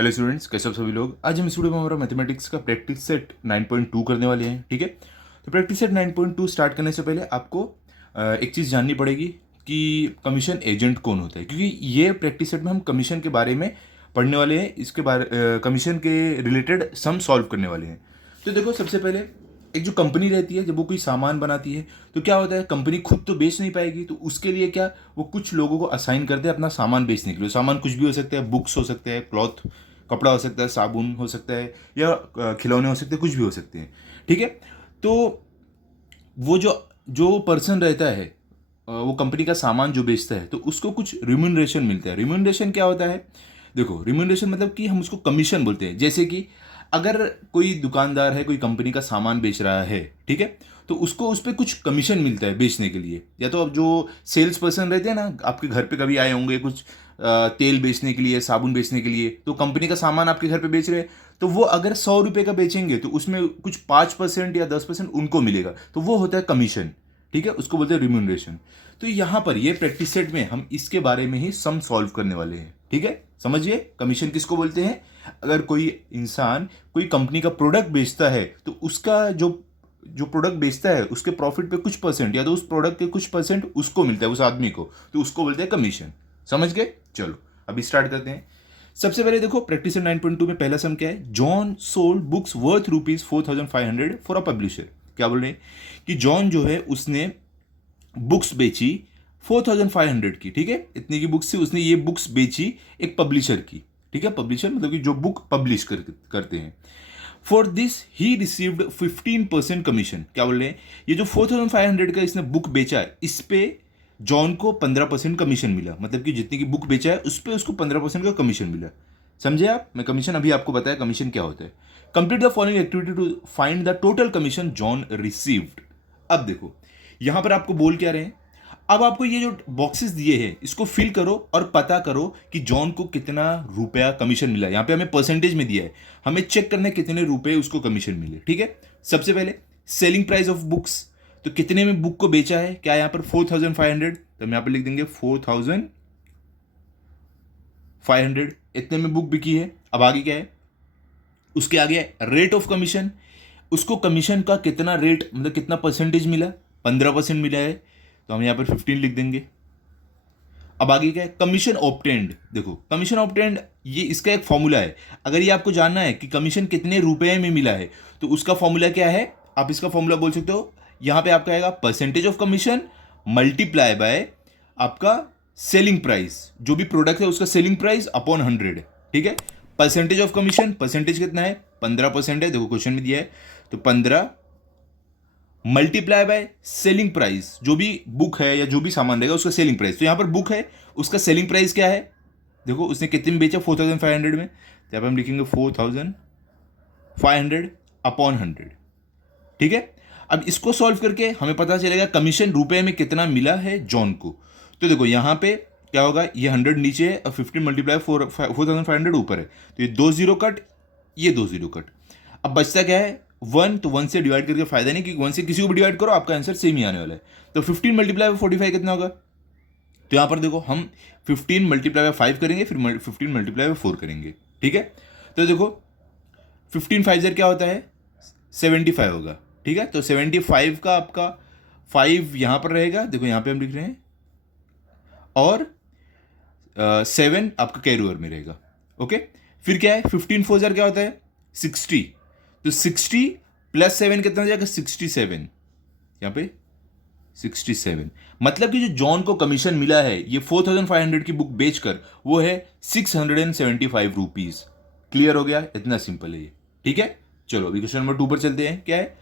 Hello students, कैसे आप सभी लोग। आज हम इस वीडियो में हमारा मैथमेटिक्स का प्रैक्टिस सेट 9.2 करने वाले हैं। ठीक है, तो प्रैक्टिस सेट 9.2 स्टार्ट करने से पहले आपको एक चीज़ जाननी पड़ेगी कि कमीशन एजेंट कौन होता है, क्योंकि ये प्रैक्टिस सेट में हम कमीशन के बारे में पढ़ने वाले हैं। इसके बारे कमीशन के रिलेटेड सम सॉल्व करने वाले हैं। तो देखो, सबसे पहले एक जो कंपनी रहती है, जब वो कोई सामान बनाती है तो क्या होता है, कंपनी खुद तो बेच नहीं पाएगी, तो उसके लिए क्या, वो कुछ लोगों को असाइन करते हैं अपना सामान बेचने के लिए। सामान कुछ भी हो सकता है, बुक्स हो सकते हैं, क्लॉथ, कपड़ा हो सकता है, साबुन हो सकता है, या खिलौने हो सकते हैं, कुछ भी हो सकते हैं। ठीक है, तो वो जो जो पर्सन रहता है, वो कंपनी का सामान जो बेचता है, तो उसको कुछ रिम्यूनरेशन मिलता है। रिम्यूनरेशन क्या होता है, देखो, रिम्यूनरेशन मतलब कि हम उसको कमीशन बोलते हैं। जैसे कि अगर कोई दुकानदार है, कोई कंपनी का सामान बेच रहा है, ठीक है, तो उसको उस पर कुछ कमीशन मिलता है बेचने के लिए। या तो अब जो सेल्स पर्सन रहते हैं ना, आपके घर पे कभी आए होंगे कुछ तेल बेचने के लिए, साबुन बेचने के लिए, तो कंपनी का सामान आपके घर पे बेच रहे हैं, तो वो अगर 100 रुपये का बेचेंगे तो उसमें कुछ 5% या 10% उनको मिलेगा, तो वो होता है कमीशन। ठीक है, उसको बोलते हैं रिम्यूनरेशन। तो यहाँ पर ये प्रैक्टिस सेट में हम इसके बारे में ही सम सॉल्व करने वाले हैं। ठीक है, समझिए कमीशन किसको बोलते हैं। अगर कोई इंसान कोई कंपनी का प्रोडक्ट बेचता है, तो उसका जो जो प्रोडक्ट बेचता है उसके प्रॉफिट पे कुछ परसेंट, या तो उस प्रोडक्ट के कुछ परसेंट उसको मिलता है, उस आदमी को, तो उसको बोलते हैं कमीशन। समझ गए। चलो अभी स्टार्ट करते हैं। सबसे पहले देखो, प्रैक्टिस 9.2 में पहला सम क्या है, John sold books worth ₹4,500 for a publisher. क्या बोल रहे हैं कि जॉन जो है उसने बुक्स बेची 4,500 की। ठीक है, इतने की बुक्स से उसने ये बुक्स बेची एक पब्लिशर की। ठीक है, पब्लिशर मतलब कि जो बुक पब्लिश करते हैं। For this he received 15% commission. क्या बोल रहे हैं, ये जो 4,500 का इसने बुक बेचा है, इस पे जॉन को 15% कमीशन मिला। मतलब कि जितनी की बुक बेचा है उस पर उसको 15% का कमीशन मिला। समझे आप। मैं कमीशन अभी आपको बताया कमीशन क्या होता है। Complete the following activity to find the total commission John received. अब देखो, यहां पर आपको बोल क्या रहे हैं, अब आपको ये जो बॉक्सेस दिए हैं इसको फिल करो और पता करो कि जॉन को कितना रुपया कमीशन मिला। यहां पे हमें परसेंटेज में दिया है, हमें चेक करना है कितने रुपए उसको कमीशन मिले। ठीक है, सबसे पहले सेलिंग प्राइस ऑफ बुक्स, तो कितने में बुक को बेचा है। क्या यहां पर 4,500, तो हम यहां पर लिख देंगे 4,500, इतने में बुक बिकी है। अब आगे क्या है, उसके आगे है रेट ऑफ कमीशन, उसको कमीशन का कितना रेट, मतलब कितना परसेंटेज मिला, 15% मिला है, तो हम यहां पर 15 लिख देंगे। अब आगे क्या है, कमीशन ऑब्टेन्ड। देखो, कमीशन ऑब्टेन्ड ये इसका एक फॉर्मूला है। अगर ये आपको जानना है कि कमीशन कितने रुपए में मिला है, तो उसका फॉर्मूला क्या है, आप इसका फॉर्मूला बोल सकते हो। यहां पे आपका आएगा percentage of commission multiply by आपका सेलिंग प्राइस, जो भी प्रोडक्ट है उसका सेलिंग प्राइस अपॉन 100। ठीक है, परसेंटेज ऑफ कमीशन, परसेंटेज कितना है, 15% है, देखो क्वेश्चन में दिया है, तो 15 मल्टीप्लाई बाय सेलिंग प्राइस, जो भी बुक है या जो भी सामान रहेगा उसका सेलिंग प्राइस। तो यहां पर बुक है, उसका सेलिंग प्राइस क्या है, देखो उसने कितने में बेचा, 4,500 में, तो यहां पर हम लिखेंगे 4,500 अपॉन 100। ठीक है, अब इसको सॉल्व करके हमें पता चलेगा कमीशन रुपए में कितना मिला है जॉन को। तो देखो यहां पे क्या होगा, ये 100 नीचे है और 15 मल्टीप्लाई 4,500 ऊपर है, तो ये 2 जीरो कट, ये 2 जीरो कट। अब बचता क्या है, 1, तो 1 से डिवाइड करके फायदा नहीं, क्योंकि 1 से किसी को भी डिवाइड करो आपका आंसर सेम ही आने वाला है। तो 15 मल्टीप्लाई 45 कितना होगा, तो यहां पर देखो हम 15 मल्टीप्लाई 5 करेंगे, फिर 15 मल्टीप्लाई 4 करेंगे। ठीक है, तो देखो 15 5 क्या होता है, 75 होगा। ठीक है, तो 75 का आपका 5 यहां पर रहेगा, देखो यहां पे हम लिख रहे हैं, और 7 आपका कैरी ओवर में रहेगा। ओके, फिर क्या है, 15 4 क्या होता है, 60, तो 60 प्लस 7 कितना हो जाएगा, 67, यहां पे 67। मतलब कि जो जॉन को कमीशन मिला है ये 4,500 की बुक बेचकर, वो है 675 रुपीज। क्लियर हो गया, इतना सिंपल है ये। ठीक है, चलो अभी क्वेश्चन नंबर 2 पर चलते हैं। क्या है,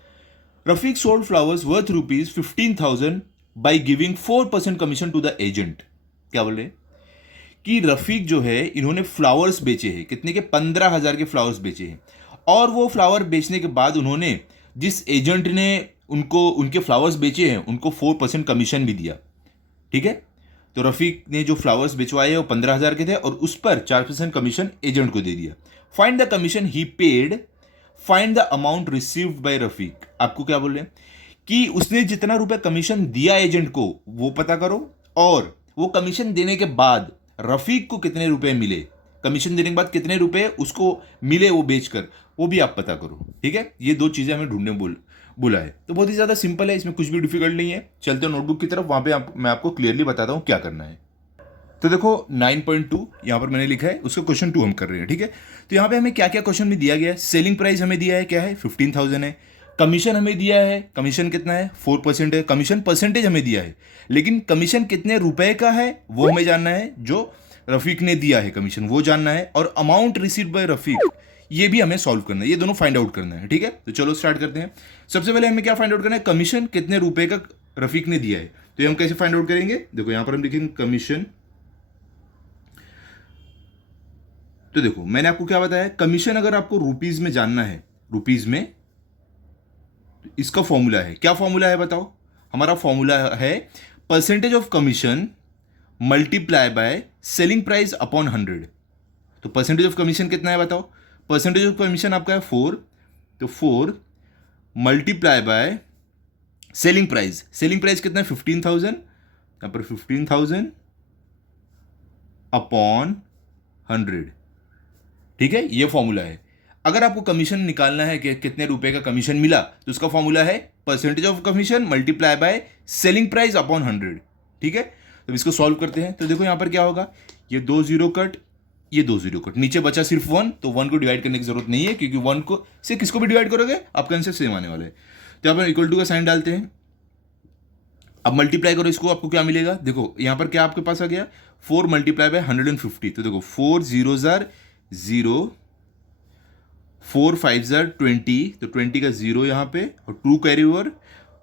Rafiq sold flowers worth ₹15,000 by giving 4% commission to the agent. क्या बोल रहे हैं कि रफीक जो है, इन्होंने फ्लावर्स बेचे हैं, कितने के, 15,000 के फ्लावर्स बेचे हैं, और वो फ्लावर बेचने के बाद उन्होंने जिस एजेंट ने उनको उनके फ्लावर्स बेचे हैं उनको 4% कमीशन भी दिया। ठीक है, तो रफीक ने जो फ्लावर्स बेचवाए हैं वो 15,000 के थे, और उस पर 4% कमीशन एजेंट को दे दिया। Find the commission he paid, find the amount received by Rafiq. आपको क्या बोल रहे हैं कि उसने जितना रुपया कमीशन दिया एजेंट को वो पता करो, और वो कमीशन देने के बाद रफीक को कितने रुपए मिले कमीशन देने के बाद कितने रुपए उसको मिले वो बेचकर, वो भी आप पता करो, ठीक है। ये दो चीज़ें हमें ढूंढने बोला है। तो बहुत ही ज़्यादा सिंपल है, इसमें कुछ भी डिफिकल्ट नहीं है। चलते हो नोटबुक की तरफ, वहाँ पे मैं आपको क्लियरली बताता हूँ क्या करना है। तो देखो 9.2 यहाँ पर मैंने लिखा है, उसका क्वेश्चन 2 हम कर रहे हैं, ठीक है। तो यहाँ पे हमें क्या क्या क्वेश्चन में दिया गया है, सेलिंग प्राइस हमें दिया है क्या है 15,000 है, कमीशन हमें दिया है, कमीशन कितना है 4% है, कमीशन परसेंटेज हमें दिया है, लेकिन कमीशन कितने रुपए का है वो हमें जानना है, जो रफीक ने दिया है कमीशन वो जानना है, और अमाउंट रिसीव्ड बाय रफीक ये भी हमें सॉल्व करना है, ये दोनों फाइंड आउट करना है, ठीक है। तो चलो स्टार्ट करते हैं। सबसे पहले हमें क्या फाइंड आउट करना है, कमीशन कितने रुपए का रफीक ने दिया है। तो ये हम कैसे फाइंड आउट करेंगे, देखो यहां पर हम लिखेंगे कमीशन। तो देखो मैंने आपको क्या बताया, कमीशन अगर आपको रुपीज में जानना है, रुपीज में, तो इसका फॉर्मूला है, क्या फॉर्मूला है बताओ, हमारा फॉर्मूला है percentage of commission multiply by selling price upon 100। तो परसेंटेज ऑफ कमीशन कितना है बताओ, परसेंटेज ऑफ कमीशन आपका है 4, तो 4 multiply by selling price, selling price कितना है 15,000, यहां पर 15,000 अपॉन 100, ठीक है। ये फॉर्मूला है। अगर आपको कमीशन निकालना है कि कितने रुपए का कमीशन मिला, तो उसका फॉर्मूला है percentage of commission multiply by selling price upon 100, ठीक है। तो इसको सॉल्व करते हैं। तो देखो यहां पर क्या होगा, ये 2 0 कट, ये 2 0 कट, नीचे बचा सिर्फ 1, तो 1 को डिवाइड करने की जरूरत नहीं है, क्योंकि 1 को से किसको भी डिवाइड करोगे आपका आंसर सेम आने वाला है। तो यहां पर इक्वल टू का साइन डालते हैं, अब मल्टीप्लाई करो इसको, आपको क्या मिलेगा, देखो यहां पर क्या आपके पास आ गया 4 मल्टीप्लाई बाय 150, तो देखो 4 0 0, 4 5 20, तो 20 का 0 यहाँ पे, और 2 कैरी ओवर,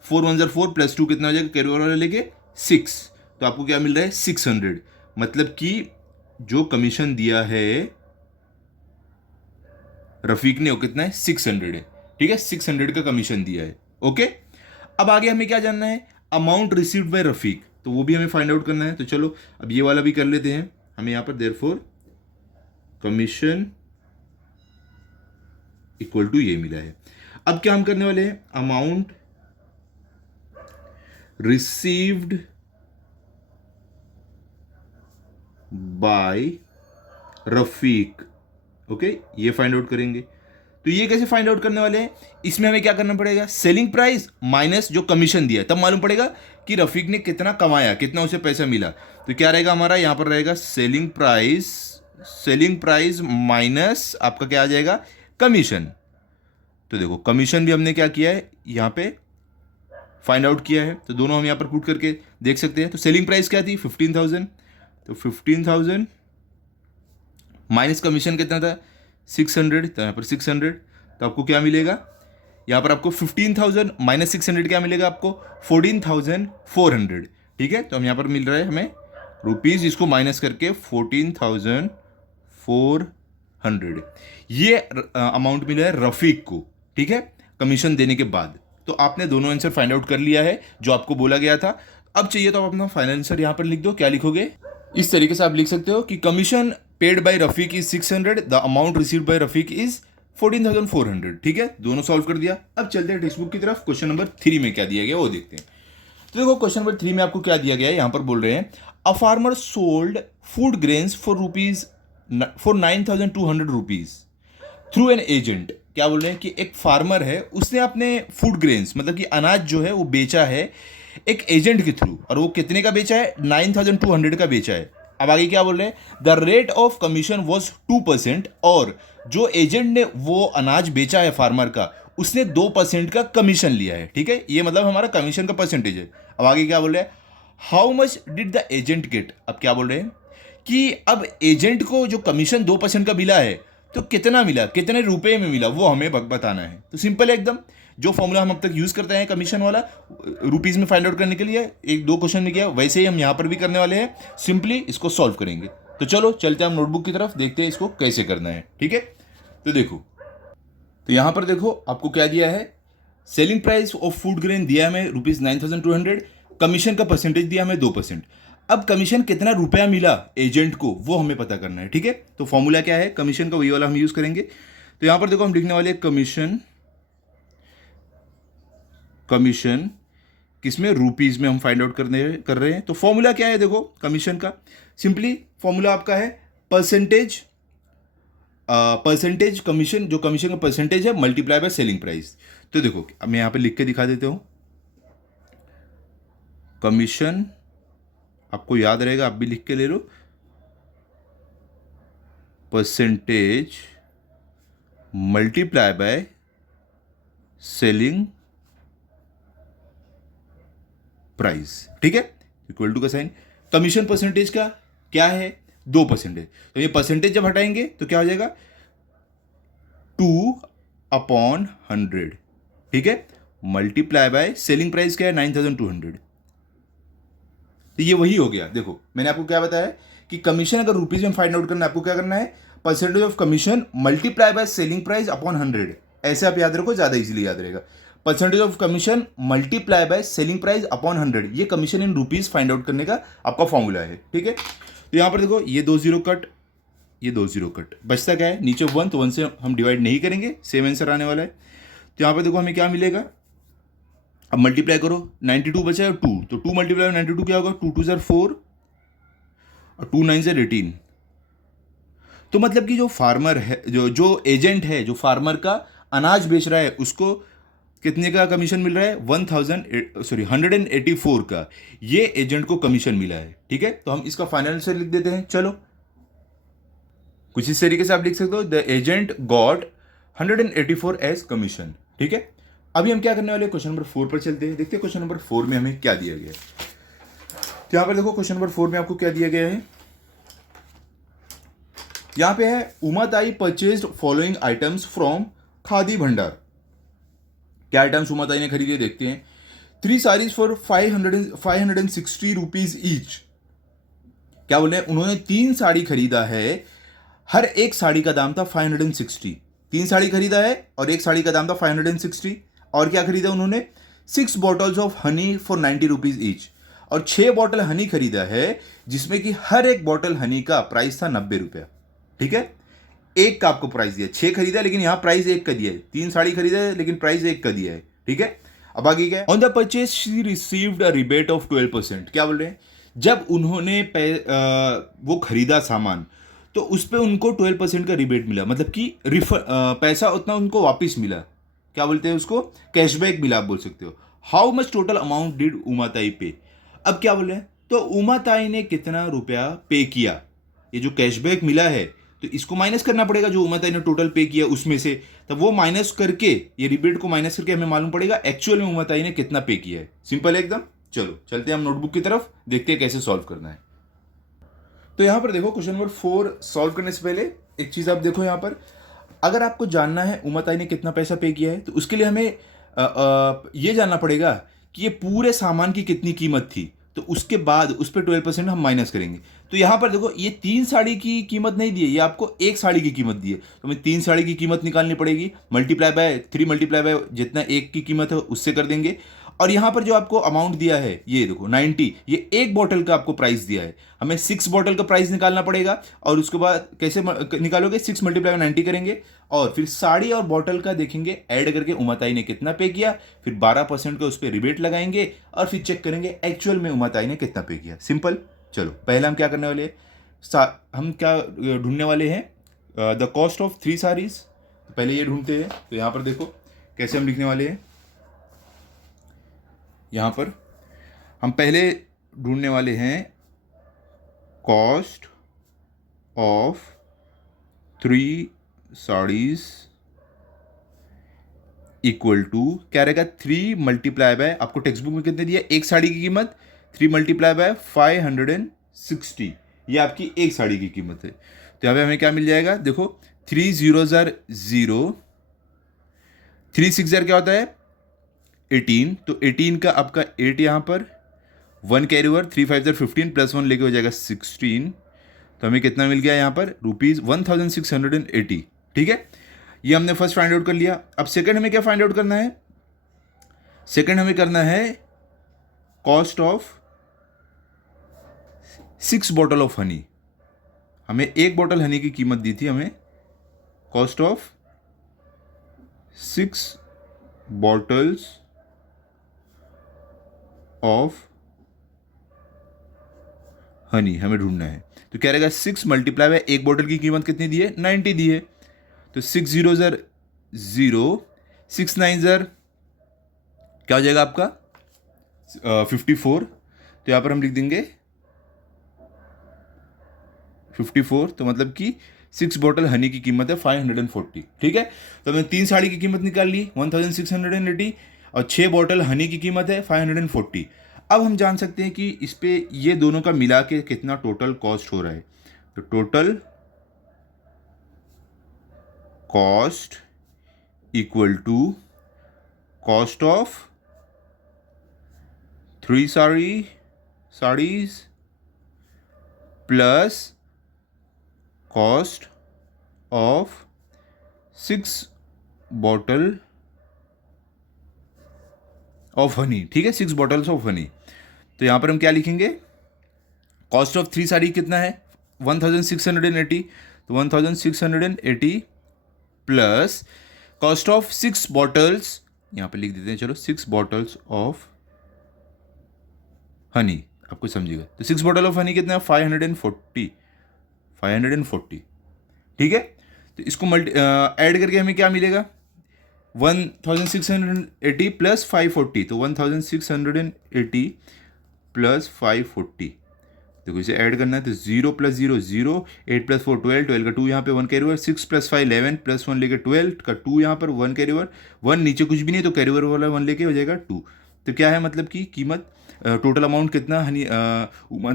4 1 4 प्लस 2 कितना हो जाएगा कैरी ओवर लेके 6, तो आपको क्या मिल रहा है 600, मतलब कि जो कमीशन दिया है रफीक ने वो कितना है 600 है, ठीक है, 600 का कमीशन दिया है, ओके। अब आगे हमें क्या जानना है, अमाउंट रिसीव्ड बाय रफीक, तो वो भी हमें फाइंड आउट करना है। तो चलो अब ये वाला भी कर लेते हैं। हमें यहां पर देयरफॉर कमीशन इक्वल टू ये मिला है। अब क्या हम करने वाले हैं, amount received by Rafiq, okay, ये फाइंड आउट करेंगे। तो ये कैसे फाइंड आउट करने वाले हैं, इसमें हमें क्या करना पड़ेगा, सेलिंग प्राइस माइनस जो कमीशन दिया है, तब मालूम पड़ेगा कि रफीक ने कितना कमाया, कितना उसे पैसा मिला। तो क्या रहेगा हमारा, यहां पर रहेगा सेलिंग प्राइस माइनस आपका क्या आ जाएगा कमीशन। तो देखो कमीशन भी हमने क्या किया है यहां पे फाइंड आउट किया है, तो दोनों हम यहां पर पुट करके देख सकते हैं। तो सेलिंग प्राइस क्या थी 15,000, तो 15,000 माइनस कमीशन कितना था 600, तो यहां पर 600, तो आपको क्या मिलेगा, यहां पर आपको 15,000 माइनस 600 क्या मिलेगा आपको 14,400, ठीक है। तो हम यहां पर मिल रहा है हमें रुपीज, इसको माइनस करके 14,400, ये अमाउंट मिला है रफीक को, ठीक है, कमीशन देने के बाद। तो आपने दोनों आंसर फाइंड आउट कर लिया है जो आपको बोला गया था। अब चाहिए तो आप अपना फाइनल आंसर यहां पर लिख दो, क्या लिखोगे, इस तरीके से आप लिख सकते हो कि commission paid by Rafiq is 600, the amount received by Rafiq is 14,400, ठीक है, दोनों सॉल्व कर दिया। अब चलते हैं टेक्स्ट बुक की तरफ, क्वेश्चन नंबर 3 में क्या दिया गया वो देखते हैं। तो देखो क्वेश्चन नंबर 3 में आपको क्या दिया गया है, यहां पर बोल रहे हैं a farmer sold food grains for 9,200 rupees through an agent. क्या बोल रहे हैं कि एक फार्मर है, उसने अपने फूड ग्रेन्स मतलब कि अनाज जो है वो बेचा है एक एजेंट के थ्रू, और वो कितने का बेचा है 9,200 का बेचा है। अब आगे क्या बोल रहे हैं, the rate of commission was 2%, और जो एजेंट ने वो अनाज बेचा है फार्मर का, उसने 2% का कमीशन लिया है, ठीक है, ये मतलब हमारा कमीशन का परसेंटेज है। अब आगे क्या बोल रहे हैं, how much did the agent get. अब क्या बोल रहे हैं कि अब एजेंट को जो कमीशन 2% का मिला है, तो कितना मिला, कितने रुपए में मिला, वो हमें बताना है। तो सिंपल है एकदम, जो फॉर्मूला हम अब तक यूज करते हैं कमीशन वाला रुपीज में फाइंड आउट करने के लिए, एक दो क्वेश्चन में किया, वैसे ही हम यहां पर भी करने वाले हैं, सिंपली इसको सॉल्व करेंगे। तो चलो चलते हैं हम नोटबुक की तरफ, देखते हैं इसको कैसे करना है, ठीक है। तो देखो, तो यहां पर देखो आपको क्या दिया है, selling price of food grain दिया हमें ₹9,200, कमीशन का परसेंटेज दिया हमें 2%। अब कमीशन कितना रुपया मिला एजेंट को वो हमें पता करना है, ठीक है। तो फॉर्मूला क्या है कमीशन का, वही वाला हम यूज करेंगे। तो यहां पर देखो हम लिखने वाले कमीशन किसमें, रुपीज में हम फाइंड आउट कर रहे हैं। तो फॉर्मूला क्या है देखो कमीशन का, सिंपली फॉर्मूला आपका है परसेंटेज परसेंटेज कमीशन, जो कमीशन का परसेंटेज है मल्टीप्लाई बाय सेलिंग प्राइस। तो देखो अब मैं यहाँ पे लिख के दिखा देता हूँ। कमीशन आपको याद रहेगा, आप भी लिख के ले लो, percentage multiply by selling price, ठीक है, इक्वल टू का साइन। कमीशन परसेंटेज का क्या है, 2%। तो ये परसेंटेज जब हटाएंगे तो क्या हो जाएगा, 2/100, ठीक है, मल्टीप्लाई बाय सेलिंग प्राइस क्या है, 9200। तो ये वही हो गया। देखो मैंने आपको क्या बताया कि कमीशन अगर रुपीज में फाइंड आउट करना है, आपको क्या करना है, percentage of commission multiply by selling price upon 100। ऐसे आप याद रखो, ज्यादा इजीली याद रहेगा। Percentage of commission multiply by selling price upon 100, ये commission in rupees find out करने का आपका फॉर्मूला है, ठीक है। तो यहां पर देखो ये 2 0 कट, ये 2 0 कट, बचता क्या है, नीचे 1, तो 1 से हम डिवाइड नहीं करेंगे, सेम आंसर आने वाला है। तो यहां पर देखो हमें क्या मिलेगा, अब मल्टीप्लाई करो, 92 बचा है 2, तो 2 मल्टीप्लाई 92 क्या होगा, 2 2 ज़र 4 और 2 9 ज़र 18। तो मतलब कि जो फार्मर है, जो एजेंट है, जो फार्मर का अनाज बेच रहा है, उसको कितने का कमीशन मिल रहा है, 184 का ये एजेंट को कमीशन मिला है, ठीक है। तो हम इसका फाइनल आंसर लिख देते हैं। चलो कुछ इस तरीके से आप लिख सकते हो, the agent got 184 as commission, ठीक है। अभी हम क्या करने वाले, क्वेश्चन नंबर 4 पर चलते हैं, देखते हैं क्वेश्चन नंबर 4 में हमें क्या दिया गया है। तो यहां पर देखो क्वेश्चन नंबर 4 में आपको क्या दिया गया है, यहां पे है Umatai purchased following items from Khadi Bhandar. क्या आइटम्स उमाताई ने खरीदे, देखते हैं। 3 साड़ीज फॉर 560 रुपीज ईच। क्या बोले, उन्होंने 3 साड़ी खरीदा है, हर एक साड़ी का दाम था 560। 3 साड़ी खरीदा है और एक साड़ी का दाम था 560। और क्या खरीदा उन्होंने, 6 bottles of honey for 90 rupees each. और 6 बॉटल हनी खरीदा है, जिसमें कि हर एक बॉटल हनी का प्राइस था 90 रुपया, ठीक है। एक का आपको प्राइस दिया, 6 खरीदा लेकिन यहां प्राइस 1 का दिया है, 3 साड़ी खरीदा है लेकिन प्राइस 1 का दिया है, ठीक है। अब आगे क्या, on the purchase she received a rebate of 12%। क्या बोल रहे हैं, जब उन्होंने वो खरीदा सामान, तो उस पर उनको 12% का रिबेट मिला, मतलब कि पैसा उतना उनको वापस मिला। क्या बोलते हैं उसको, कैशबैक मिला, आप बोल सकते हो। How much total amount did Umatai pay. अब क्या बोल रहे हैं, तो उमाताई ने कितना रुपया पे किया, ये जो कैशबैक मिला है, तो इसको माइनस करना पड़ेगा, जो उमाताई ने टोटल पे किया उसमें से, तब वो माइनस करके, ये रिबेट को माइनस करके हमें मालूम पड़ेगा एक्चुअल में उमाताई ने कितना पे किया है। सिंपल है एकदम। चलो चलते हैं हम नोटबुक की तरफ, देखते हैं कैसे सॉल्व करना है। तो यहां पर देखो क्वेश्चन नंबर 4 सॉल्व करने से पहले एक चीज आप देखो, यहां पर अगर आपको जानना है उमाताई ने कितना पैसा पे किया है, तो उसके लिए हमें ये जानना पड़ेगा कि ये पूरे सामान की कितनी कीमत थी, तो उसके बाद उस पर 12% हम माइनस करेंगे। तो यहां पर देखो ये 3 साड़ी की कीमत नहीं दी है, ये आपको एक साड़ी की कीमत दी है, तो हमें 3 साड़ी की कीमत निकालनी पड़ेगी, मल्टीप्लाई बाय 3 मल्टीप्लाई बाय जितना एक की कीमत है उससे कर देंगे। और यहां पर जो आपको अमाउंट दिया है, ये देखो 90, ये एक बॉटल का आपको प्राइस दिया है, हमें 6 बॉटल का प्राइस निकालना पड़ेगा। और उसके बाद कैसे निकालोगे, 6 मल्टीप्लाई 90 करेंगे, और फिर साड़ी और बॉटल का देखेंगे ऐड करके उमाताई ने कितना पे किया, फिर 12% का उस पर रिबेट लगाएंगे, और फिर चेक करेंगे एक्चुअल में उमाताई ने कितना पे किया। सिंपल। चलो पहले हम क्या करने वाले हैं, हम क्या ढूंढने वाले हैं, द कॉस्ट ऑफ 3 साड़ीज। तो पहले ये ढूंढते हैं। तो यहां पर देखो कैसे हम लिखने वाले हैं, यहां पर हम पहले ढूंढने वाले हैं cost of 3 saris equal to क्या रहेगा, 3 मल्टीप्लाई बाय, आपको टेक्स्ट बुक में कितने दिया, एक साड़ी की कीमत 3 मल्टीप्लाई बाय 560, ये आपकी एक साड़ी की कीमत है। तो यहाँ पे हमें क्या मिल जाएगा, देखो 3 0 ज़र 0, 3 6 ज़र क्या होता है 18, तो 18 का आपका 8 यहाँ पर 1 कैरी ओवर, 3 5 ज़र 15 प्लस 1 लेके हो जाएगा 16। तो हमें कितना मिल गया यहाँ पर, ₹1680, ठीक है। ये हमने फर्स्ट फाइंड आउट कर लिया। अब सेकंड हमें क्या फाइंड आउट करना है, सेकंड हमें करना है cost of 6 bottle of Honey. हमें एक बॉटल हनी की कीमत दी थी, हमें cost of 6 bottles of honey हमें ढूंढना है। तो क्या रहेगा, 6 मल्टीप्लाई बाय एक बॉटल की कीमत कितनी दी है, 90 दी है, तो 6 0 ज़र 0, 6 9 ज़र क्या हो जाएगा आपका 54। तो यहाँ पर हम लिख देंगे 54, तो मतलब कि 6 बॉटल हनी की कीमत है 540। ठीक है, तो हमने 3 साड़ी की कीमत निकाल ली 1680 और 6 बॉटल हनी की कीमत है 540। अब हम जान सकते हैं कि इस पे ये दोनों का मिला के कितना टोटल कॉस्ट हो रहा है। तो total cost equal to cost of 3 saris plus cost of 6 bottle of honey. ठीक है, 6 बॉटल्स ऑफ हनी। तो यहाँ पर हम क्या लिखेंगे, कॉस्ट ऑफ 3 साड़ी कितना है 1680, तो 1680 प्लस कॉस्ट ऑफ 6 बॉटल्स, यहाँ पे लिख देते हैं चलो 6 बॉटल्स ऑफ हनी, आपको समझिएगा। तो 6 बॉटल ऑफ हनी कितना है 540। ठीक है, तो इसको ऐड करके हमें क्या मिलेगा 1680 प्लस 540, तो 1680 प्लस 540। देखो इसे ऐड करना है तो 0 प्लस 0 0, 8 प्लस 4 12, 12 का 2 यहाँ पे 1 कैरी ओवर, 6 प्लस 5 11 प्लस 1 लेके 12 का 2 यहाँ पर 1 कैरी ओवर, 1 नीचे कुछ भी नहीं तो कैरी ओवर वाला 1 लेके हो जाएगा 2। तो क्या है मतलब कि कीमत टोटल अमाउंट कितना हनी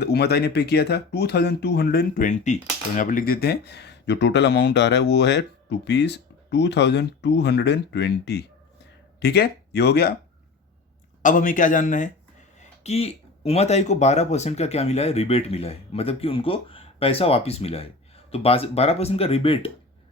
उमताई ने पे किया था 2220। तो यहाँ पर लिख देते हैं जो टोटल अमाउंट आ रहा है वो है रुपीज़ 2220। ठीक है, ये हो गया। अब हमें क्या जानना है कि उमाताई को 12% का क्या मिला है, रिबेट मिला है, मतलब कि उनको पैसा वापस मिला है। तो 12% का रिबेट,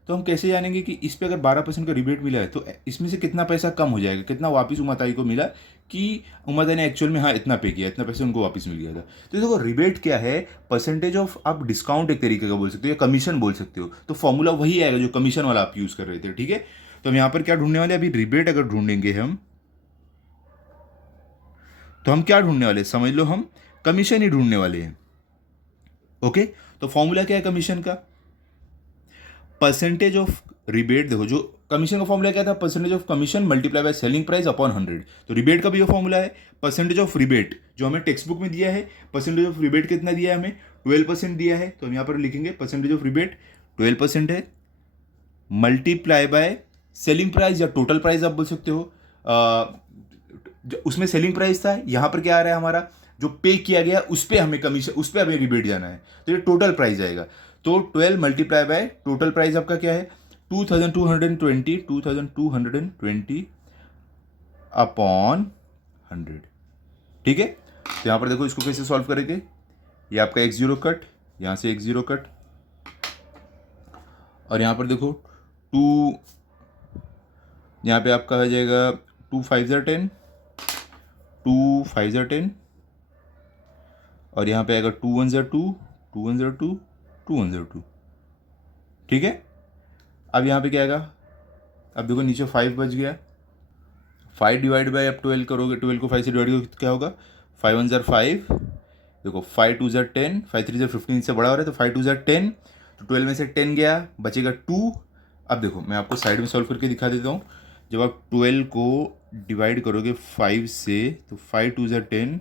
तो हम कैसे जानेंगे कि इस पे अगर 12% का रिबेट मिला है तो इसमें से कितना पैसा कम हो जाएगा, कितना वापस उमाताई को मिला कि उमाताई ने एक्चुअल में हाँ इतना पे किया, इतना पैसा उनको वापस मिल गया था। तो देखो रिबेट क्या है, परसेंटेज ऑफ, आप डिस्काउंट एक तरीके का बोल सकते हो या कमीशन बोल सकते हो। तो फॉर्मूला वही आएगा जो कमीशन वाला आप यूज़ कर रहे थे। ठीक है, तो हम यहाँ पर क्या ढूंढने वाले, अभी रिबेट अगर ढूंढेंगे हम तो हम क्या ढूंढने वाले, समझ लो हम कमीशन ही ढूंढने वाले हैं। ओके, तो फॉर्मूला क्या है कमीशन का, परसेंटेज ऑफ रिबेट। देखो जो कमीशन का फॉर्मूला क्या था, percentage of commission multiply by selling price upon 100। तो रिबेट का भी ये फॉर्मूला है परसेंटेज ऑफ रिबेट, जो हमें टेक्स्ट बुक में दिया है। परसेंटेज ऑफ रिबेट कितना दिया है हमें 12% दिया है, तो हम यहाँ पर लिखेंगे परसेंटेज ऑफ रिबेट 12% है, मल्टीप्लाई बाय सेलिंग प्राइस या टोटल प्राइस आप बोल सकते हो। उसमें सेलिंग प्राइस था, यहाँ पर क्या आ रहा है हमारा जो पे किया गया उस पर हमें कमीशन, उस पर हमें रिबेट जाना है, तो ये टोटल प्राइस आएगा। तो 12 मल्टीप्लाई बाय टोटल प्राइस आपका क्या है 2220 अपॉन 100। ठीक है, तो यहाँ पर देखो इसको कैसे सॉल्व करेंगे, ये आपका x0 कट, यहाँ से x0 कट, और यहाँ पर देखो 2, यहाँ पे आपका हो जाएगा 2 5 10, 2 5 10, और यहाँ पे आएगा 2 1 2, 2 1 2, 2 1 2। ठीक है, अब यहाँ पे क्या आएगा, अब देखो नीचे 5 बच गया, 5 डिवाइड बाय अब 12 करोगे, 12 को 5 से डिवाइड करोगे तो क्या होगा 5 1 5, देखो 5 2 10, 5 3 15 से बड़ा हो रहा है तो 5 2 10, तो 12 में से 10 गया बचेगा 2। अब देखो मैं आपको साइड में सॉल्व करके दिखा देता हूँ, जब आप 12 को डिवाइड करोगे 5 से तो 5 2 10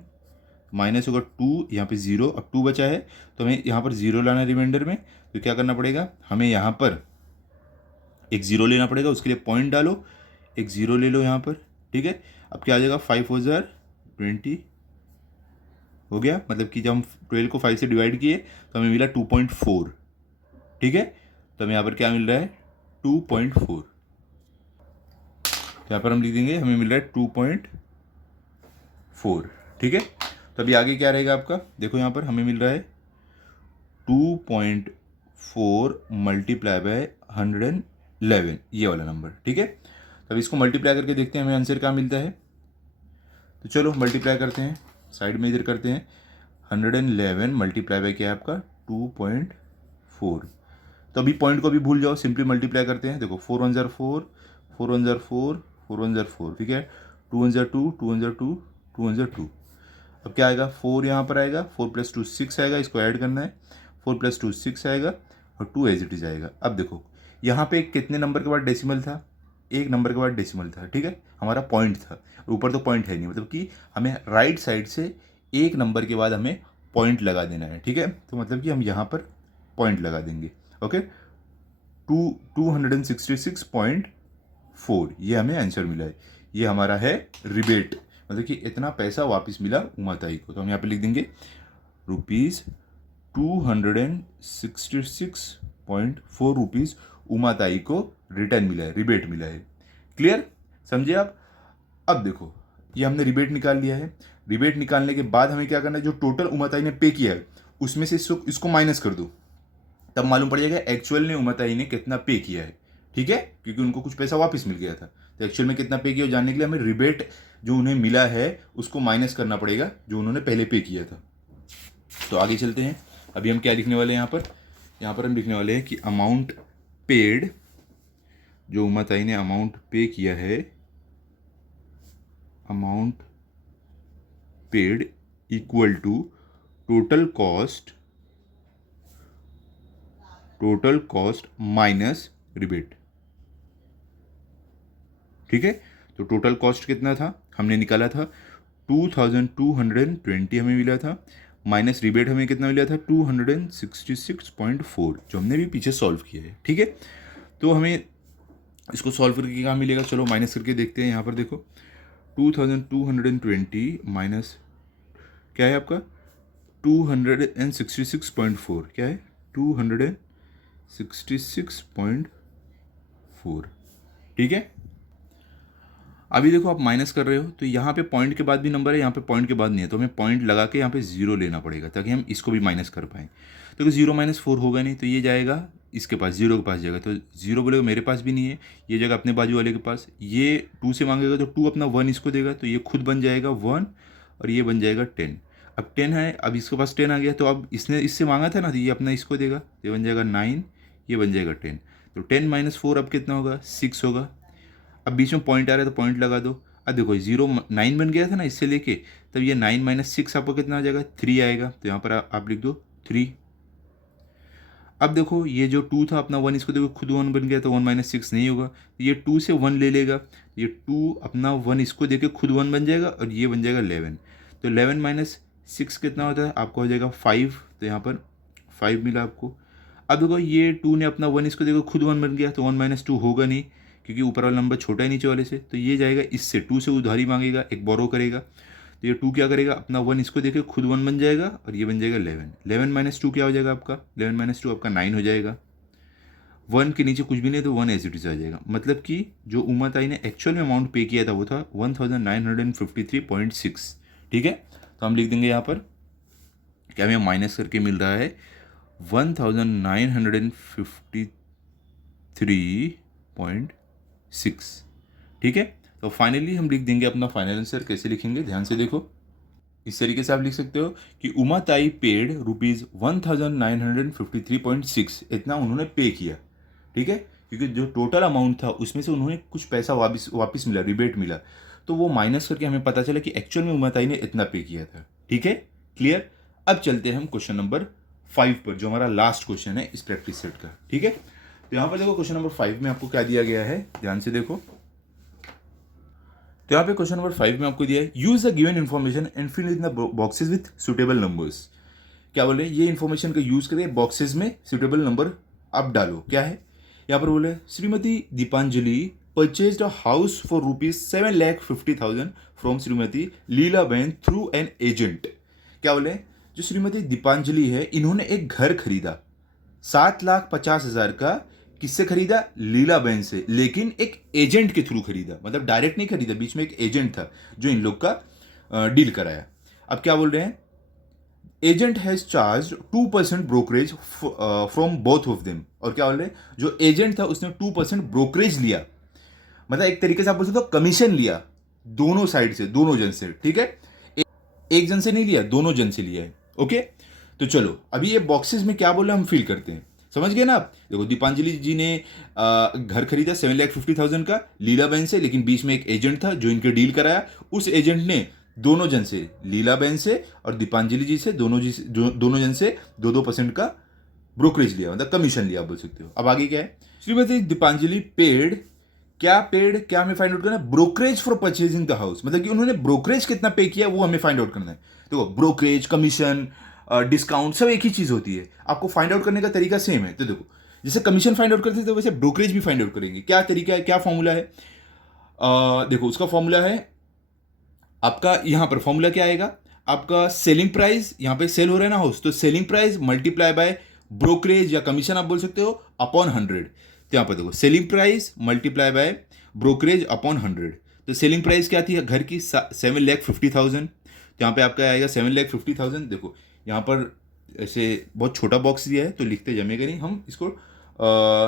माइनस होगा 2, यहाँ पे 0, अब 2 बचा है तो हमें यहाँ पर 0 लाना है रिमाइंडर में। तो क्या करना पड़ेगा, हमें यहाँ पर एक 0 लेना पड़ेगा, उसके लिए पॉइंट डालो, एक 0 ले लो यहाँ पर। ठीक है, अब क्या आ जाएगा 5 4 20 हो गया, मतलब कि जब हम 12 को 5 से डिवाइड किए तो हमें मिला 2.4। ठीक है, तो हमें यहाँ पर क्या मिल रहा है 2.4, यहाँ पर हम लिख देंगे हमें मिल रहा है 2.4। ठीक है, तो अभी आगे क्या रहेगा आपका, देखो यहाँ पर हमें मिल रहा है 2.4 मल्टीप्लाई बाय 111, ये वाला नंबर। ठीक है, तो अब इसको मल्टीप्लाई करके देखते हैं हमें आंसर क्या मिलता है। तो चलो मल्टीप्लाई करते हैं, साइड में इधर करते हैं, 111 मल्टीप्लाई बाय क्या है आपका 2.4। तो अभी पॉइंट को भी भूल जाओ, सिंपली मल्टीप्लाई करते हैं। देखो 4 1 4, 4 1 4, 4 1 4, ठीक है, 2 1 2, 2 1 2, 2 1 2। अब क्या आएगा 4 यहाँ पर आएगा, 4 + 2 6 आएगा, इसको ऐड करना है, 4 + 2 6 आएगा और 2 एज इट इज आएगा। अब देखो यहाँ पे कितने नंबर के बाद डेसिमल था, एक नंबर के बाद डेसिमल था, ठीक है, हमारा पॉइंट था, ऊपर तो पॉइंट है नहीं, मतलब कि हमें राइट साइड से एक नंबर के बाद हमें पॉइंट लगा देना है, ठीक है। तो मतलब कि हम यहाँ पर पॉइंट लगा देंगे, ओके। 266.4 ये हमें आंसर मिला है, ये हमारा है रिबेट, मतलब कि इतना पैसा वापस मिला उमाताई को। तो हम यहाँ पे लिख देंगे ₹266.4 उमाताई को रिटर्न मिला है, रिबेट मिला है। क्लियर, समझे आप। अब देखो ये हमने रिबेट निकाल लिया है। रिबेट निकालने के बाद हमें क्या करना है, जो टोटल उमाताई ने पे किया है उसमें से इसको माइनस कर दो, तब मालूम पड़ जाएगा एक्चुअल ने उमाताई ने कितना पे किया है, ठीक है, क्योंकि उनको कुछ पैसा वापस मिल गया था। तो एक्चुअल में कितना पे किया जानने के लिए हमें रिबेट जो उन्हें मिला है उसको माइनस करना पड़ेगा जो उन्होंने पहले पे किया था। तो आगे चलते हैं। अभी हम क्या लिखने वाले हैं यहाँ पर हम लिखने वाले हैं कि अमाउंट पेड, जो उमाताई ने अमाउंट पे किया है, amount paid equal to total cost minus rebate, ठीक है। तो टोटल कॉस्ट कितना था हमने निकाला था 2220 हमें मिला था, माइनस रिबेट हमें कितना मिला था 266.4, जो हमने भी पीछे सॉल्व किया है, ठीक है। तो हमें इसको सॉल्व करके क्या मिलेगा, चलो माइनस करके देखते हैं। यहाँ पर देखो 2220 माइनस क्या है आपका 266.4, क्या है 266.4, ठीक है। अभी देखो आप माइनस कर रहे हो तो यहाँ पे पॉइंट के बाद भी नंबर है, यहाँ पे पॉइंट के बाद नहीं है, तो हमें पॉइंट लगा के यहाँ पे जीरो लेना पड़ेगा ताकि हम इसको भी माइनस कर पाएँ। तो 0 - 4 होगा नहीं, तो ये जाएगा इसके पास, जीरो के पास जाएगा, तो जीरो बोलेगा मेरे पास भी नहीं है, ये जाएगा अपने बाजू वाले के पास, ये 2 से मांगेगा तो 2 अपना 1 इसको देगा, तो ये खुद बन जाएगा 1 और ये बन जाएगा 10। अब 10 है, अब इसके पास 10 आ गया, तो अब इसने इससे मांगा था ना, तो ये अपना इसको देगा, ये बन जाएगा 9, ये बन जाएगा 10। तो 10 - 4 अब कितना होगा 6 होगा। अब बीच में पॉइंट आ रहा है तो पॉइंट लगा दो। अब देखो 9 बन गया था ना इससे लेके, तब ये 9 - 6 आपको कितना आ जाएगा 3 आएगा, तो यहाँ पर आप लिख दो 3। अब देखो ये जो 2 था अपना 1 इसको देखो खुद 1 बन गया, तो 1 - 6 नहीं होगा, ये 2 से 1 ले लेगा, ये 2 अपना 1 इसको देके खुद 1 बन जाएगा और ये बन जाएगा 11। तो 11 - 6 कितना होता है आपको हो जाएगा 5, तो यहाँ पर 5 मिला आपको। अब देखो ये 2 ने अपना 1 इसको देखो खुद 1 बन गया, तो 1 - 2 होगा नहीं क्योंकि ऊपर वाला नंबर छोटा है नीचे वाले से, तो ये जाएगा इससे 2 से उधारी मांगेगा, एक बोरो करेगा, तो ये 2 क्या करेगा अपना 1 इसको देके खुद 1 बन जाएगा और ये बन जाएगा 11। 11 - 2 क्या हो जाएगा आपका 11 - 2 आपका 9 हो जाएगा। 1 के नीचे कुछ भी नहीं तो 1 एज इट इज आ जाएगा, मतलब कि जो उमाताई ने एक्चुअल में अमाउंट पे किया था वो था 1953.6, ठीक है। तो हम लिख देंगे यहाँ पर क्या हमें माइनस करके मिल रहा है 1953.6, ठीक है। तो फाइनली हम लिख देंगे अपना फाइनल आंसर। कैसे लिखेंगे ध्यान से देखो, इस तरीके से आप लिख सकते हो कि उमाताई पेड ₹1953.6, इतना उन्होंने पे किया, ठीक है, क्योंकि जो टोटल अमाउंट था उसमें से उन्होंने कुछ पैसा वापस मिला, रिबेट मिला, तो वो माइनस करके हमें पता चला कि एक्चुअल में उमाताई ने इतना पे किया था, ठीक है, क्लियर। अब चलते हैं हम क्वेश्चन नंबर 5 पर, जो हमारा लास्ट क्वेश्चन है इस प्रैक्टिस सेट का, ठीक है। तो यहाँ पर देखो क्वेश्चन नंबर 5 में आपको क्या दिया गया है, ध्यान से देखो। तो यहाँ पे क्वेश्चन नंबर 5 में आपको दिया है use the given information and fill in the boxes with suitable numbers. क्या बोले ये इन्फॉर्मेशन का यूज करके बॉक्सेस में सुटेबल नंबर आप डालो। क्या है यहाँ पर बोले Shrimati Deepanjali purchased a house for ₹7,50,000 from Shrimati Lilaben through an agent. क्या बोले जो श्रीमती दीपांजलि है इन्होंने एक घर खरीदा 7,50,000 का, किससे खरीदा लीलाबेन से, लेकिन एक एजेंट के थ्रू खरीदा, मतलब डायरेक्ट नहीं खरीदा, बीच में एक एजेंट था जो इन लोग का डील कराया। अब क्या बोल रहे हैं agent has charge 2% brokerage from both of them. और क्या बोल रहे हैं जो एजेंट था उसने 2% ब्रोकरेज लिया, मतलब एक तरीके से आप बोल सकते हो कमीशन लिया दोनों साइड से, दोनों जन से, ठीक है, एक जन से नहीं लिया, दोनों जन से लिया है, ओके। तो चलो अभी ये बॉक्सेस में क्या बोल रहे हैं हम फिल करते हैं, समझ गए ना आप। देखो दीपांजलि जी ने घर खरीदा 7,50,000 का लीलाबेन से, लेकिन बीच में एक एजेंट था जो इनके डील कराया, उस एजेंट ने दोनों जन से, लीलाबेन से और दीपांजलि जी से, दोनों जन से 2-2% का ब्रोकरेज लिया मतलब कमीशन लिया आप बोल सकते हो। अब आगे क्या है, श्रीमती दीपांजलि पेड, क्या हमें फाइंड आउट करना है, brokerage for purchasing the house, मतलब कि उन्होंने ब्रोकरेज कितना पे किया वो हमें फाइंड आउट करना है। देखो ब्रोकरेज, कमीशन, डिस्काउंट सब एक ही चीज होती है, आपको फाइंड आउट करने का तरीका सेम है। तो देखो जैसे कमीशन फाइंड आउट करते थे वैसे ब्रोकरेज भी फाइंड आउट करेंगे। क्या तरीका है, क्या फॉर्मूला है, देखो उसका फॉर्मूला है आपका, यहां पर फॉर्मूला क्या आएगा आपका, सेलिंग प्राइस, यहां पे सेल हो रहा है ना हाउस, तो selling price multiply by brokerage या कमीशन आप बोल सकते हो अपॉन 100। तो यहां पर देखो selling price multiply by brokerage upon 100। तो सेलिंग प्राइस क्या थी घर की, 7,50,000। तो यहाँ पे आपका आएगा 7,50,000। देखो यहाँ पर ऐसे बहुत छोटा बॉक्स दिया है तो लिखते जमेगा नहीं, हम इसको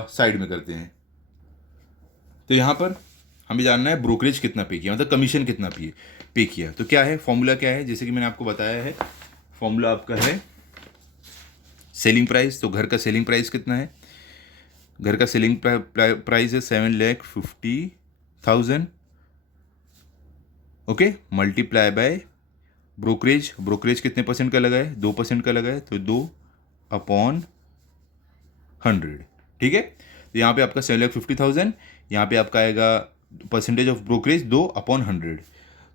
साइड में करते हैं। तो यहाँ पर हमें जानना है ब्रोकरेज कितना पे किया, मतलब कमीशन कितना पे किया। तो क्या है फॉर्मूला, क्या है, जैसे कि मैंने आपको बताया है, फॉर्मूला आपका है सेलिंग प्राइस। तो घर का सेलिंग प्राइस कितना है, घर का सेलिंग प्राइस है 7,50,000, okay, multiply by brokerage, brokerage कितने परसेंट का लगा है, 2% का लगा है, तो 2/100, ठीक है। तो यहाँ पे आपका 7,50,000, यहाँ पे आपका आएगा परसेंटेज ऑफ ब्रोकरेज 2/100।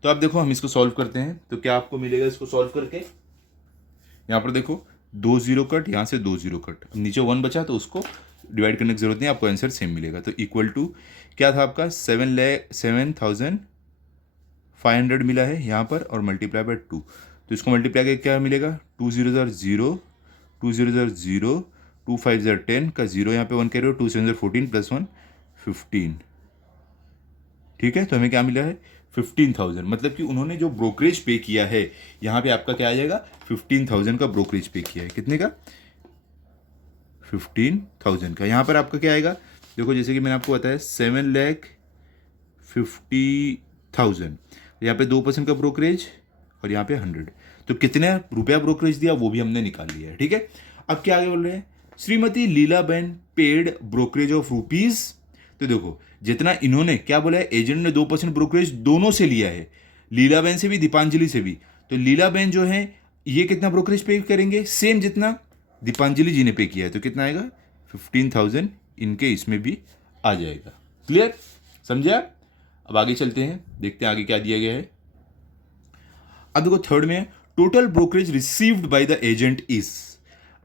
तो आप देखो हम इसको सॉल्व करते हैं तो क्या आपको मिलेगा इसको सॉल्व करके, यहाँ पर देखो 2 0 कट, यहाँ से 2 0 कट, अब नीचे 1 बचा तो उसको डिवाइड करने की जरूरत नहीं, आपको आंसर सेम मिलेगा। तो इक्वल टू क्या था आपका 7,500 मिला है यहाँ पर, और मल्टीप्लाई बाय 2, तो इसको मल्टीप्लाई करके क्या मिलेगा, 2 0 0, 2 0 0, 2 5 10 का 0 यहाँ पे 1 कैरी, 2 7 14 प्लस 1 15, ठीक है। तो हमें क्या मिला है 15,000, मतलब कि उन्होंने जो ब्रोकरेज पे किया है यहाँ पे आपका क्या आ जाएगा 15,000 का ब्रोकरेज पे किया है, कितने का 15,000 का। यहाँ पर आपका क्या आएगा, देखो जैसे कि मैंने आपको बताया 7,50,000, यहाँ पे 2% का ब्रोकरेज और यहाँ पे 100, तो कितने रुपया ब्रोकरेज दिया वो भी हमने निकाल लिया है, ठीक है। अब क्या आगे बोल रहे हैं, Shrimati Lilaben paid brokerage of rupees. तो देखो जितना इन्होंने क्या बोला है, एजेंट ने 2% ब्रोकरेज दोनों से लिया है, लीलाबेन से भी दीपांजलि से भी। तो लीलाबेन जो है ये कितना ब्रोकरेज पे करेंगे, सेम जितना दीपांजलि जी ने पे किया है, तो कितना आएगा 15,000 इनके इसमें भी आ जाएगा। क्लियर, समझे आप। अब आगे चलते हैं, देखते हैं आगे क्या दिया गया है। अब देखो थर्ड में total brokerage received by the agent is.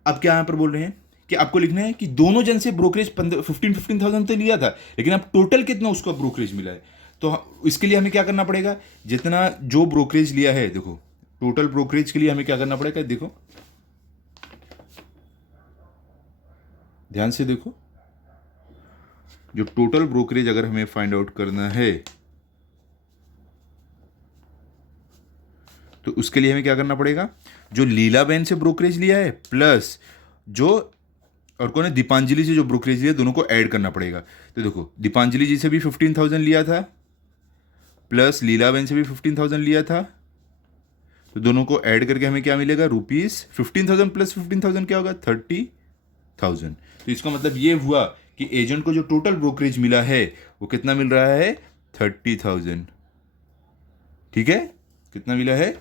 अब क्या यहां पर बोल रहे हैं कि आपको लिखना है कि दोनों जन से ब्रोकरेज 15,000 तो लिया था, लेकिन अब टोटल कितना उसका ब्रोकरेज मिला है। तो इसके लिए हमें क्या करना पड़ेगा, जितना जो ब्रोकरेज लिया है, देखो टोटल ब्रोकरेज के लिए हमें क्या करना पड़ेगा, देखो ध्यान से देखो, जो टोटल ब्रोकरेज अगर हमें फाइंड आउट करना है तो उसके लिए हमें क्या करना पड़ेगा, जो लीलाबेन से ब्रोकरेज लिया है प्लस जो और कौन है दीपांजलि से जो ब्रोकरेज लिया, दोनों को ऐड करना पड़ेगा। तो देखो दीपांजलि जी से भी 15,000 लिया था प्लस लीलाबेन से भी 15,000 लिया था, तो दोनों को ऐड करके हमें क्या मिलेगा, रुपीज 15,000 प्लस 15,000 क्या होगा 30,000। तो इसका मतलब ये हुआ कि एजेंट को जो टोटल ब्रोकरेज मिला है वो कितना मिल रहा है 30,000, ठीक है। कितना मिला है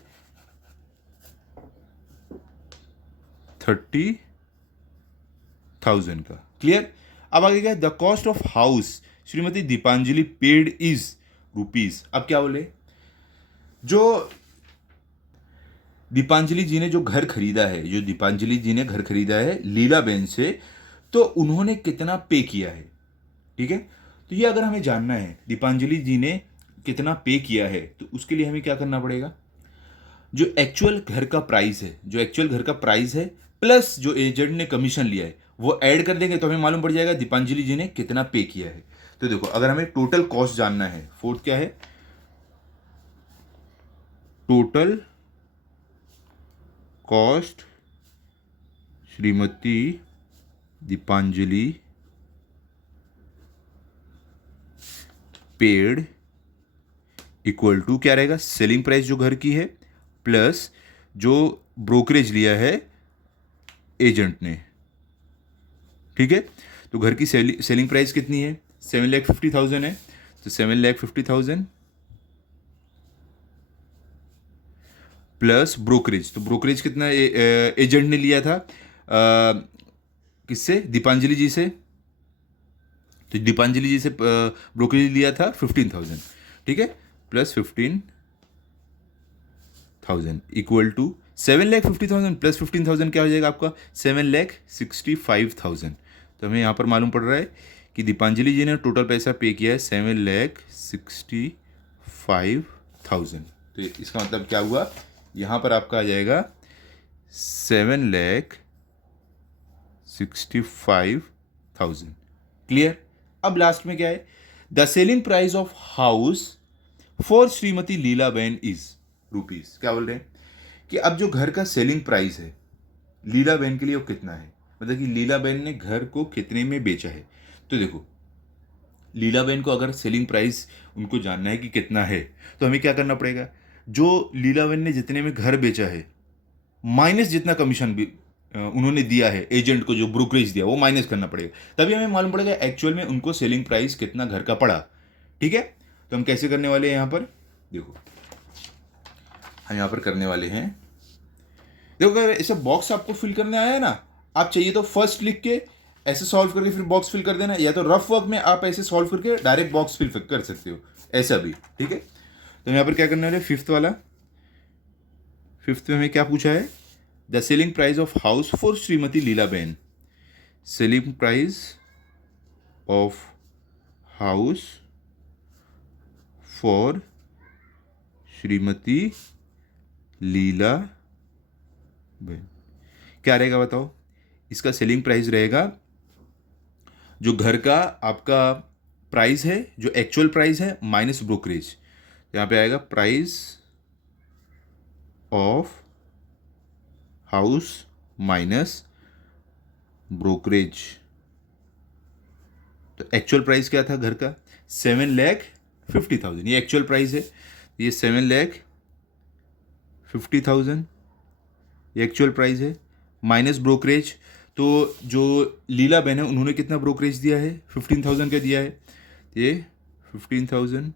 30,000 का। क्लियर। अब आगे क्या, the cost of house Shrimati Deepanjali paid is rupees. अब क्या बोले, जो दीपांजलि जी ने जो घर खरीदा है, जो दीपांजलि जी ने घर खरीदा है लीलाबेन से, तो उन्होंने कितना पे किया है, ठीक है। तो ये अगर हमें जानना है दीपांजलि जी ने कितना पे किया है, तो उसके लिए हमें क्या करना पड़ेगा, जो एक्चुअल घर का प्राइस है, जो एक्चुअल घर का प्राइस है प्लस जो एजेंट ने कमीशन लिया है वो ऐड कर देंगे, तो हमें मालूम पड़ जाएगा दीपांजलि जी ने कितना पे किया है। तो देखो अगर हमें टोटल कॉस्ट जानना है, फोर्थ क्या है, total cost Shrimati Deepanjali paid equal to क्या रहेगा, सेलिंग प्राइस जो घर की है प्लस जो ब्रोकरेज लिया है एजेंट ने, ठीक है। तो घर की सेलिंग प्राइस कितनी है 7,50,000 है, तो 7,50,000 प्लस ब्रोकरेज, तो ब्रोकरेज कितना एजेंट ने लिया था किससे? दीपांजलि जी से। तो दीपांजलि जी से ब्रोकरेज लिया था 15,000, ठीक है, प्लस 15,000 इक्वल टू 7,50,000 प्लस 15,000 क्या हो जाएगा आपका? 7,65,000। तो हमें यहाँ पर मालूम पड़ रहा है कि दीपांजलि जी ने टोटल पैसा पे किया है 7,65,000। तो इसका मतलब क्या हुआ? यहाँ पर आपका आ जाएगा 7,65,000। क्लियर? अब लास्ट में क्या है? The selling price of house for Shrimati Lilaben is rupees. क्या बोल रहे हैं कि अब जो घर का सेलिंग प्राइस है लीलाबेन के लिए वो कितना है, मतलब कि लीलाबेन ने घर को कितने में बेचा है। तो देखो, लीलाबेन को अगर सेलिंग प्राइस उनको जानना है कि कितना है, तो हमें क्या करना पड़ेगा? जो लीलाबेन ने जितने में घर बेचा है माइनस जितना कमीशन भी उन्होंने दिया है एजेंट को, जो ब्रोकरेज दिया, वो माइनस करना पड़ेगा, तभी हमें मालूम पड़ेगा एक्चुअल में उनको सेलिंग प्राइस कितना घर का पड़ा। ठीक है, तो हम कैसे करने वाले हैं यहाँ पर? देखो, हम यहाँ पर करने वाले हैं, देखो अगर ऐसे बॉक्स आपको फिल करने आया है ना, आप चाहिए तो फर्स्ट लिख के ऐसे सॉल्व करके फिर बॉक्स फिल कर देना, या तो रफ वर्क में आप ऐसे सॉल्व करके डायरेक्ट बॉक्स फिल कर सकते हो, ऐसा भी। ठीक है, तो यहाँ पर क्या करने वाले? फिफ्थ वाला, फिफ्थ में हमें क्या पूछा है? The selling price of house for Shrimati Lilaben. Selling price of house for Shrimati Lilaben क्या रहेगा बताओ? इसका सेलिंग प्राइस रहेगा जो घर का आपका प्राइस है, जो एक्चुअल प्राइस है माइनस ब्रोकरेज। यहाँ पे आएगा price of house minus brokerage. तो एक्चुअल प्राइस क्या था घर का? 7,50,000, ये एक्चुअल प्राइस है। ये 7,50,000 ये एक्चुअल प्राइस है, माइनस ब्रोकरेज। तो जो लीलाबेन है उन्होंने कितना ब्रोकरेज दिया है? 15,000 का दिया है, ये 15,000।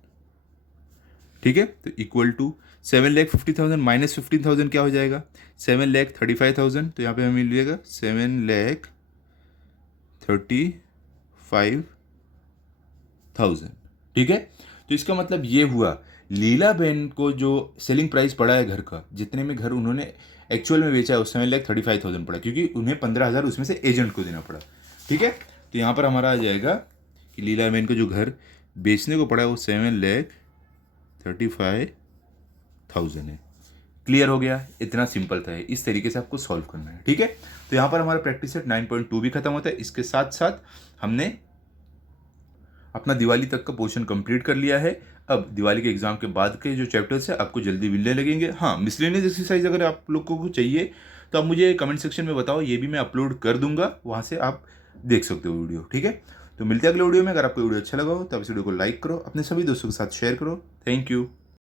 ठीक है, तो इक्वल टू 7,50,000 माइनस 15,000 क्या हो जाएगा? 7,35,000। तो यहाँ पे हमें मिलेगा 7,35,000। ठीक है, तो इसका मतलब ये हुआ लीलाबेन को जो सेलिंग प्राइस पड़ा है घर का, जितने में घर उन्होंने एक्चुअल में बेचा है, उस 7,35,000 पड़ा, क्योंकि उन्हें 15,000 उसमें से एजेंट को देना पड़ा। ठीक है, तो यहाँ पर हमारा आ जाएगा कि लीलाबेन को जो घर बेचने को पड़ा है वो 7,35,000 है। क्लियर हो गया? इतना सिंपल था, इस तरीके से आपको सॉल्व करना है। ठीक है, तो यहाँ पर हमारा प्रैक्टिस सेट 9.2 भी खत्म होता है। इसके साथ साथ हमने अपना दिवाली तक का पोर्शन कंप्लीट कर लिया है। अब दिवाली के एग्जाम के बाद के जो चैप्टर्स है आपको जल्दी मिलने लगेंगे। हाँ, मिसलेनियस एक्सरसाइज अगर आप लोगों को चाहिए तो आप मुझे कमेंट सेक्शन में बताओ, ये भी मैं अपलोड कर दूंगा, वहाँ से आप देख सकते हो वीडियो। ठीक है, तो मिलते हैं अगले वीडियो में। अगर आपको वीडियो अच्छा लगा हो तो आप इस वीडियो को लाइक करो, अपने सभी दोस्तों के साथ शेयर करो। Thank you.